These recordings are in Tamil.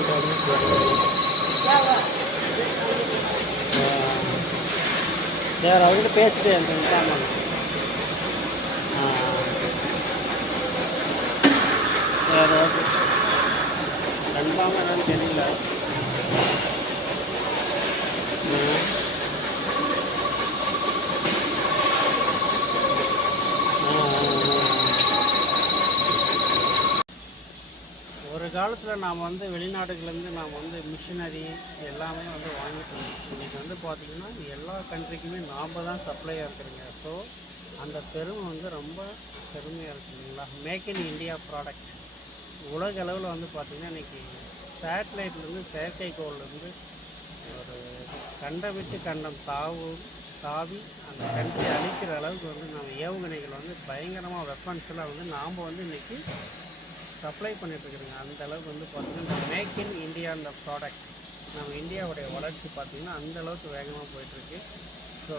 சொல்கிறாங்கன்னு தெரியல. சரி, அவர்கிட்ட பேசிட்டு எனக்கு இன்ஃபார்ம் பண்ணு. சரி, ஓகே. கன்ஃபார்மாக என்னன்னு தெரியல. ஒரு காலத்தில் நாம் வந்து வெளிநாடுகள்லேருந்து நாம் வந்து மிஷினரி எல்லாமே வந்து வாங்கிட்டு இருந்தோம். இன்றைக்கி வந்து பார்த்திங்கன்னா எல்லா கண்ட்ரிக்குமே நாம் தான் சப்ளையாக இருக்கிறோங்க. ஸோ அந்த பெருமை வந்து ரொம்ப பெருமையாக இருக்குதுங்களா. மேக் இன் இந்தியா ப்ராடக்ட் உலக அளவில் வந்து பார்த்திங்கன்னா இன்றைக்கி சேட்டலைட்லேருந்து செயற்கைக்கோள்லேருந்து ஒரு கண்டம் விட்டு கண்டம் தாவி அந்த கண்ட்ரி அழிக்கிற அளவுக்கு வந்து நம்ம ஏவுகணைகள் வந்து பயங்கரமாக வெப்பன்ஸ் எல்லாம் வந்து நாம் வந்து இன்றைக்கி சப்ளை பண்ணிட்டுருக்குறோங்க. அந்த அளவுக்கு வந்து பார்த்திங்கன்னா இந்த மேக் இன் இந்தியா அந்த ப்ராடக்ட் நம்ம இந்தியாவுடைய வளர்ச்சி பார்த்திங்கன்னா அந்தளவுக்கு வேகமாக போயிட்டுருக்கு. ஸோ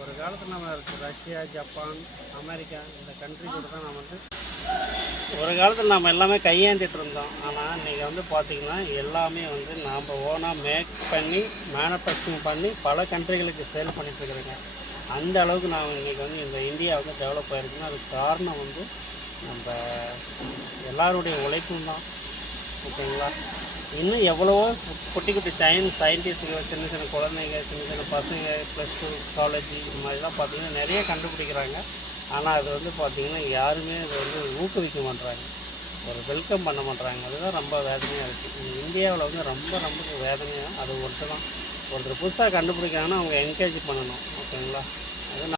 ஒரு காலத்தில் நம்ம ரஷ்யா, ஜப்பான், அமெரிக்கா இந்த கண்ட்ரி கூட தான் நம்ம வந்து ஒரு காலத்தில் நம்ம எல்லாமே கையேந்திட்டு இருந்தோம். ஆனால் இன்றைக்கி வந்து பார்த்திங்கன்னா எல்லாமே வந்து நாம் ஓனாக மேக் பண்ணி மேனுஃபேக்சரிங் பண்ணி பல கண்ட்ரிகளுக்கு சேல் பண்ணிட்டுருக்குறோங்க. அந்த அளவுக்கு நாம் இன்றைக்கி வந்து இந்த இந்தியா வந்து டெவலப் ஆகிருக்குன்னா அதுக்கு காரணம் வந்து நம்ம எல்லாருடைய உழைப்பும் தான். ஓகேங்களா. இன்னும் எவ்வளவோ குட்டி குட்டி சயின்டிஸ்ட்டுங்க, சின்ன சின்ன குழந்தைங்க, சின்ன சின்ன பசங்க, +2 காலேஜ் இது மாதிரிலாம் பார்த்திங்கன்னா நிறைய கண்டுபிடிக்கிறாங்க. ஆனால் அது வந்து பார்த்திங்கன்னா யாருமே அதை வந்து ஊக்குவிக்க மாட்டுறாங்க, ஒரு வெல்கம் பண்ண மாட்டுறாங்க. அதுதான் ரொம்ப வேதனையாக இருக்குது. இந்தியாவில் வந்து ரொம்ப ரொம்ப வேதனையாக அது ஒருத்தர் தான். ஒருத்தர் புதுசாக கண்டுபிடிக்கிறாங்கன்னா அவங்க என்கரேஜ் பண்ணணும். ஓகேங்களா.